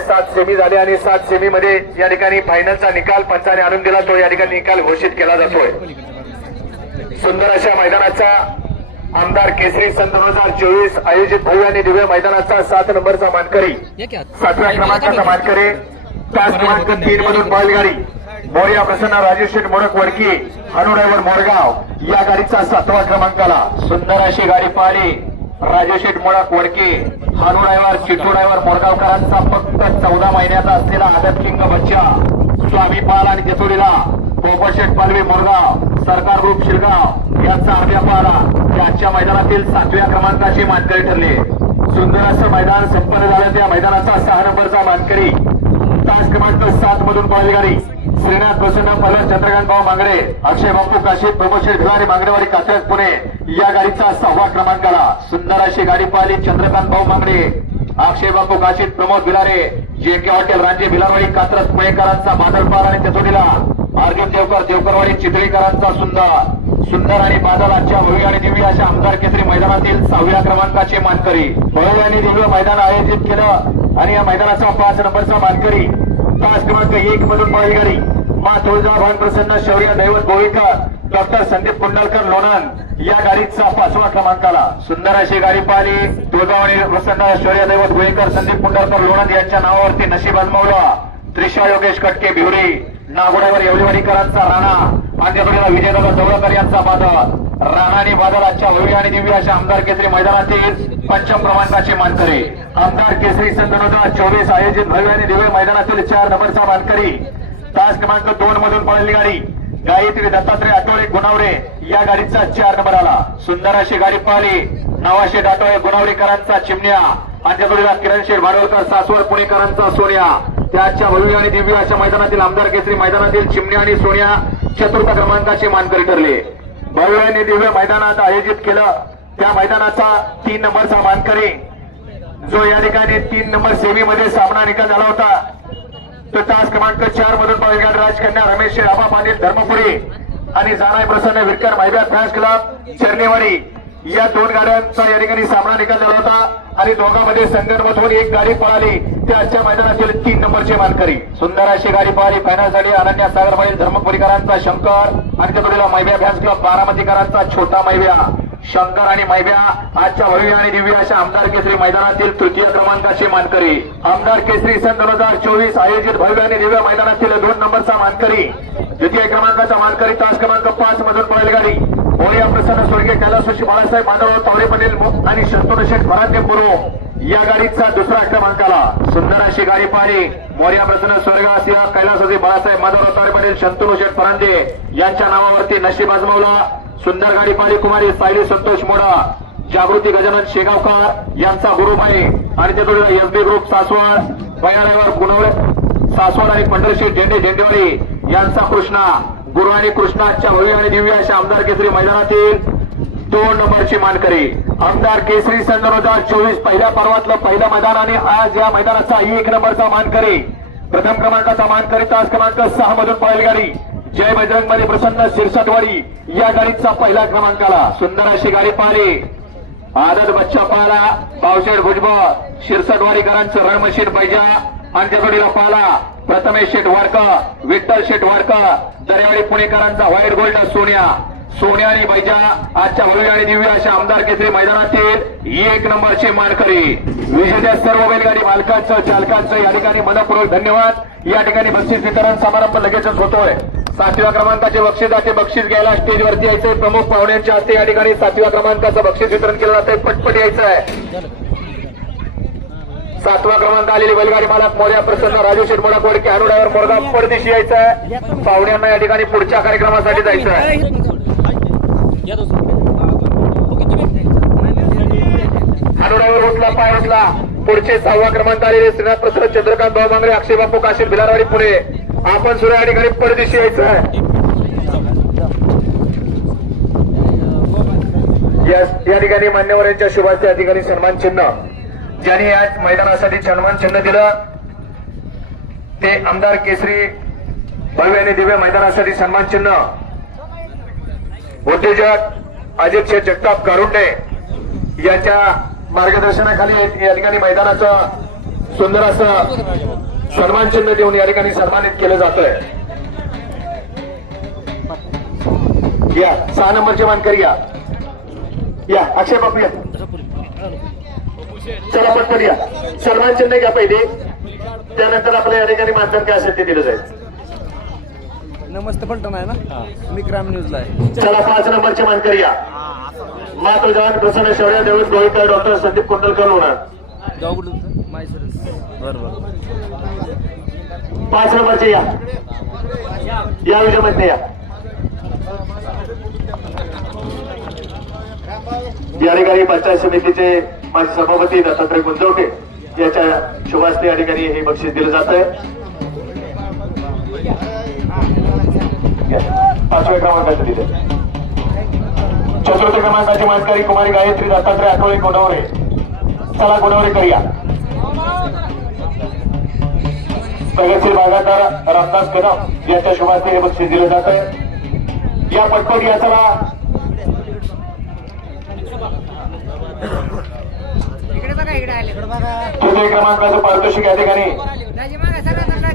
सात सेमी झाले आणि सात सेमी मध्ये या ठिकाणी फायनलचा निकाल पंचाने आणून दिला. तो या ठिकाणी निकाल घोषित केला जातोय. सुंदर अशा मैदानाचा आमदार केसरी सन दोन हजार चोवीस आयोजित भव्य आणि दिव्य मैदानाचा सात नंबरचा मानकरी. सातव्या क्रमांकाचा मानकरी. तास क्रमांक तीन मधून बैलगाडी. मोर्या प्रसन्न राजू शेठ मोडक वडकी हनु ड्रायव्हर मोरगाव. या गाडीचा सातवा क्रमांकाला. सुंदर अशी गाडी पाहिली राजू शेठ वडके वडकी ड्रायव्हर ड्रायव्हर मोरगावकरांचा फक्त चौदा महिन्याचा असलेला आदत किंग बच्चा स्वामी पाल आणि जेसुरीला पोपट पालवी मोरगाव सरकार ग्रुप शिरगाव यांचा अर्ध्या पाला आजच्या मैदानातील सातव्या क्रमांकाचे मानकरी ठरले. सुंदर असं मैदान संपन्न झालं त्या मैदानाचा सहा नंबरचा मानकरी. तास क्रमांक सात मधून पालगाडी श्रीनाथ प्रसन्न पलट चंद्रकांत भाऊ मांगडे अक्षय बापू काशीद प्रमोद भिवारी मांगडेवाडी कात्रज पुणे. या गाडीचा सहावा क्रमांक आला. सुंदर अशी गाडी पाहिली चंद्रकांत भाऊ मांगडे. अक्षय बापू काशीद प्रमोद भिलारे. जे के हॉटेल राजे भिलारवाडी कात्रज पुणेकरांचा बादलपाल आणि तेथोडीला अर्जुन देवकर देवकरवाडी चितळीकरांचा सुंदर. सुंदर आणि बादल आजच्या भव्य आणि दिव्य अशा आमदार केसरी मैदानातील सहाव्या क्रमांकाचे मानकरी. भव्य आणि दिव्य मैदान आयोजित केलं आणि या मैदानाचा पाच नंबरचा मानकरी. तास क्रमांक एक मधून बैलगाडी मा तुळजाभवान प्रसन्न शौर्य दैवत गोविकर डॉक्टर संदीप कुंडलकर लोणन या गाडीचा पाचवा क्रमांकाला. सुंदर अशी गाडी पाहिली. तुळजाभवानी प्रसन्न शौर्य दैवत गोविकर संदीप कुंडलकर लोणन यांच्या नावावरती नशीब आजमावलं त्रिशा योगेश कटके भिवरी. नागोड्यावर येवलीवरीकरांचा राणा. आंध्रप्रदेशला विजयदादा दौलकर यांचा बादल. राणा आणि बादल आजच्या भव्य आणि दिव्य अशा आमदार केसरी मैदानातील पंचम क्रमांकाचे मानकरी. आमदार केसरी सन दोन हजार चोवीस आयोजित भव्य आणि दिव्य मैदानातील चार नंबरचा मानकरी. तास क्रमांक दोन मधून पळली गाडी. गायत्री दत्तात्रय आठवडे गुणावरे. या गाडीचा चार नंबर आला. सुंदर अशी गाडी पाहिली नवाशे आठवडे गुणावरेकरांचा चिमण्या. आंध्रप्रदेशला किरण शेठ भाडवलकर सासवड पुणेकरांचा सोन्या. त्याच्या भव्य आणि दिव्य अशा मैदानातील आमदार केसरी मैदानातील चिमण्या आणि सोन्या चतुर्थ क्रमांकाचे मानकरी ठरले. भव्य आणि दिव्य मैदानात आयोजित केलं. त्या मैदानाचा तीन नंबरचा मानकरी. जो या ठिकाणी तीन नंबर सेमीमध्ये सामना निकाल झाला होता तो तास क्रमांक चार मधून बैलगाड राजकन्या रमेश आबा पाटील धर्मपुरी. आणि जानाय प्रसन्न विरकर मैदान फॅन्स क्लब चरणेवाडी या दोन गाड्यांचा या ठिकाणी सामना निकाल झाला होता. आणि दोघांमध्ये संगणमत होऊन एक गाडी पळाली. ते आजच्या मैदानातील तीन नंबरचे मानकरी. सुंदर अशी गाडी पळाली. फायनल झाली. अनन्या सागर पाटील धर्मपुरीकरांचा शंकर. आणि त्याकडील मैब्या फॅन्स क्लब बारामतीकरांचा छोटा मैब्या शंकर आणि मैब्या आजच्या भव्य आणि दिव्य अशा आमदार केसरी मैदानातील तृतीय क्रमांकाचे मानकरी. आमदार केसरी सन दोन हजार चोवीस आयोजित भव्य आणि दिव्य मैदानातील दोन नंबरचा मानकरी. द्वितीय क्रमांकाचा मानकरी तास क्रमांक पाच मधून पळेल गाडी मोर्या प्रसन्न स्वर्गीय कैलासोशी बाळासाहेब माधवराव तावडे पटेल आणि शंतनु शेठ भराते पुरो. या गाडीचा दुसरा क्रमांकाला. सुंदर अशी गाडी पाहिली. मोर्या प्रसन्न स्वर्गवासी कैलासोशी बाळासाहेब माधवराव तावडे पटेल शंतनु शेठ परांदे यांच्या नावावरती नशीब आजमावला. सुंदर गाडी पाहिली कुमारी सायली संतोष मोडा जागृती गजानन शेगावकर यांचा गुरुबाई आणि ते एस बी ग्रुप सासवड बयाळेवर गुणवरे सासवड आणि पंढरशी झेंडे झेंडेवाडी यांचा कृष्णा गुरु आणि कृष्णाच्या भव्य आणि दिव्य अशा आमदार केसरी मैदानातील दोन नंबरची मानकरी. आमदार केसरी सन दोन हजार चोवीस पहिल्या पर्वातलं पहिलं मैदान आणि आज या मैदानाचा एक नंबरचा मानकरी. प्रथम क्रमांकाचा मानकरी तास क्रमांक सहा मधून पळेल गाडी. जय बजरंगबली प्रसन्न शिरसटवाडी या गाडीचा पहिला क्रमांक आला. सुंदर अशी गाडी पाहिली. आदत बच्चा पाला पावशेड भुजबळ शिरसटवाडीकरांचं रणमशीर बैजा अंत्यजोडीला पाला प्रथमेश शेठ वाडकर विठ्ठल शेठ वाडकर दर्यावाडी पुणेकरांचा व्हाईट गोल्ड सोन्या. सोन्या आणि बैजा आजच्या भव्य आणि दिव्य अशा आमदार केसरी मैदानातील एक नंबरचे मानकरी. विजेत्या सर्व बैलगाडी मालकांचं चालकांचं या ठिकाणी मनपूर्वक धन्यवाद. या ठिकाणी बक्षीस वितरण समारंभ लगेचच होतोय. सातव्या क्रमांकाचे बक्षिसाचे बक्षीस घ्यायला स्टेजवरती यायचंय. प्रमुख पाहुण्यांच्या हस्ते या ठिकाणी सातव्या क्रमांकाचं बक्षीस वितरण केलं जातंय. पटपट यायचं आहे सातवा क्रमांक आलेली बैलगाडी मालक मोर्या प्रसन्न राजू शिरमोडा कोडके हारू ड्रायव्हर मोरगा परदेशी यायचं आहे पाहुण्यांना या ठिकाणी पुढच्या कार्यक्रमासाठी जायचं आहे या ड्रायव्हर उचला पाय उचला पुढचे सहावा क्रमांक आलेले श्रीनाथ प्रसन्न चंद्रकांत भाऊ मांगरे अक्षय बापू काशीर भिलारवाडी पुणे. आपण सुद्धा या ठिकाणी परदेशी यायचं आहे. या ठिकाणी मान्यवरांच्या शुभाचे या ठिकाणी सन्मान चिन्ह. ज्यांनी या मैदानासाठी सन्मान चिन्ह दिलं ते आमदार केसरी भव्य आणि दिव्य मैदानासाठी सन्मान चिन्ह. उद्योजक अजित शेठ जगताप कारुंडे यांच्या मार्गदर्शनाखाली या ठिकाणी मैदानाचं सुंदर असं सन्मान चिन्ह देऊन या ठिकाणी सन्मानित केलं जात आहे या सहा नंबरचे मानकरी या. या अक्षय बापू या. चला पटपट या. सन्मान चिन्ह घ्या पहिले. त्यानंतर आपल्या या ठिकाणी मानधन काय असेल ते दिलं जाईल. नमस्ते पलटण आहे ना? मी क्राईम न्यूजला आहे. चला पाच नंबरचे मानकरी या. मातृ जवान प्रसन्न शौर्य देवत गोविंद डॉक्टर संदीप कुंडलकर लोणार गाव कुठं तुमचं? माहेश्वरच बरं बरं. पाच नंबरचे या. या विजयमध्ये या. या ठिकाणी पंचायत समितीचे माजी सभापती दत्तात्रय गुंजवटे याच्या शुभास्ते या ठिकाणी हे बक्षीस दिलं जात आहे. पाचव्या क्रमांकाचं दिले. चतुर्थ क्रमांकाची मानकरी कुमारी गायत्री दत्तात्रय आठवले गोडावरे चला गोडावरे करूया. प्रगतशील बागायतदार रामदास कदम यांच्या शुभास्ते हे बक्षीस दिलं जात आहे. या पटपट या चला. इकडे बघा इकडे आले. तृतीय क्रमांकाचं पारितोषिक या ठिकाणी.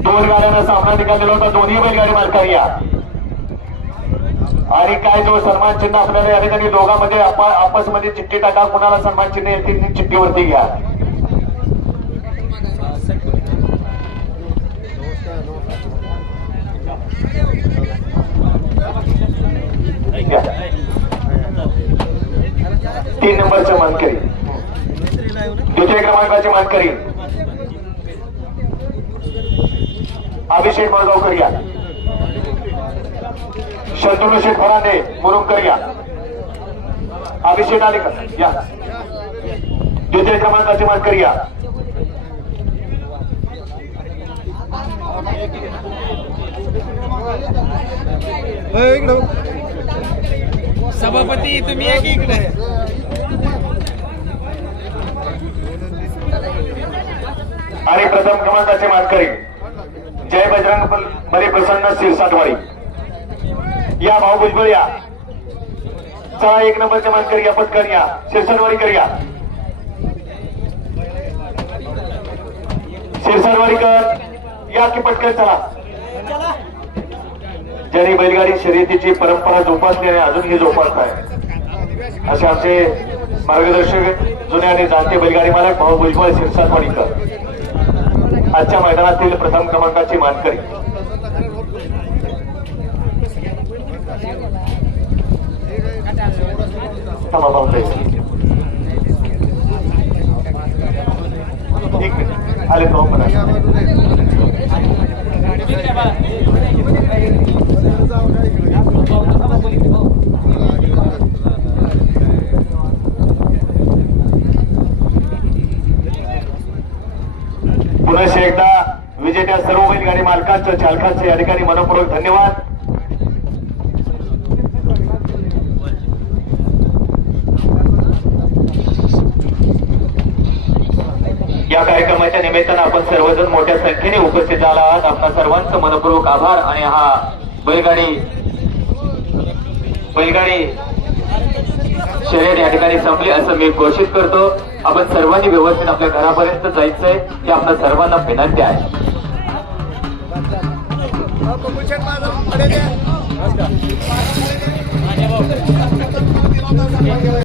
दोन गाड्यांना सामना निकाल होता. दोन्ही बैलगाडी मालकांनी या. आणि काय जो सन्मान चिन्ह आपल्याला या ठिकाणी दोघांमध्ये आप- आपसमध्ये चिठ्ठी टाका. कुणाला सन्मान चिन्ह येतील ती चिठ्ठीवरती घ्या. तीन नंबरचे मानकरी. द्वितीय क्रमांकाचे मानकरी. अभिषेक माळगावकर या शेठ फरांदे मुरुमकर या. अभिषेक आलेकर या. द्वितीय क्रमांकाचे मानकरी या. इकडं सभापती तुम्ही एक इकडे. आणि प्रथम क्रमांकाचे मानकरी. जय बजरंग बल- बली प्रसन्न सिरसाटवाडी. या भाऊ भुजबळ या चला एक नंबरचे मानकरी या पटकन या. सिरसाटवाडी कर. या या की पटकन चला. ज्यांनी बैलगाडी शर्यतीची परंपरा जोपासली आणि अजूनही जोपासत आहे असे आमचे मार्गदर्शक जुने आणि जाणते बैलगाडी मालक भाऊ भुजबळ शिरसाटवाडीकर आजच्या मैदानातील प्रथम क्रमांकाची मानकरी. थांबा भाऊ ताई. एक मिनिट आले भाऊ हो म्हणा पुनश्च एकदा विजेत्या सर्व बैलगाडी मालकांचं चालकांचं या ठिकाणी मनपूर्वक धन्यवाद या कार्यक्रमाच्या निमित्तानं आपण सर्वजण मोठ्या संख्येने उपस्थित झाला आहात आपला सर्वांचं मनपूर्वक आभार आणि हा बैलगाडी बैलगाडी शर्यत या ठिकाणी संपली असं मी घोषित करतो. आपण सर्वांनी व्यवस्थित आपल्या घरापर्यंत जायचंय ते आपल्या सर्वांना विनंती आहे.